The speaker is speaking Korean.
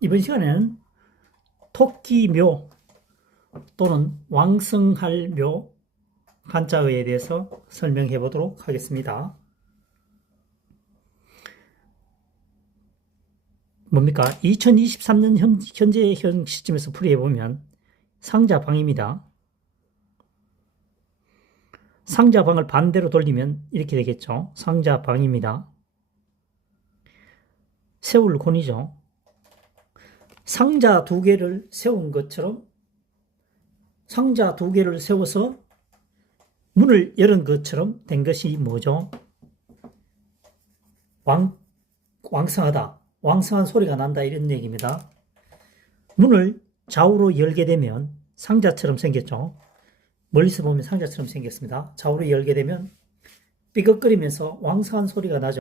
이번 시간에는 토끼묘 또는 왕성할묘 한자어에 대해서 설명해 보도록 하겠습니다. 뭡니까? 2023년 현, 현재 현 시점에서 풀이해 보면 상자방입니다. 상자방을 반대로 돌리면 이렇게 되겠죠. 상자방입니다. 세울 곤이죠. 상자 두 개를 세운 것처럼 상자 두 개를 세워서 문을 열은 것처럼 된 것이 뭐죠? 왕, 왕성하다. 왕성한 소리가 난다. 이런 얘기입니다. 문을 좌우로 열게 되면 상자처럼 생겼죠. 멀리서 보면 상자처럼 생겼습니다. 좌우로 열게 되면 삐걱거리면서 왕성한 소리가 나죠.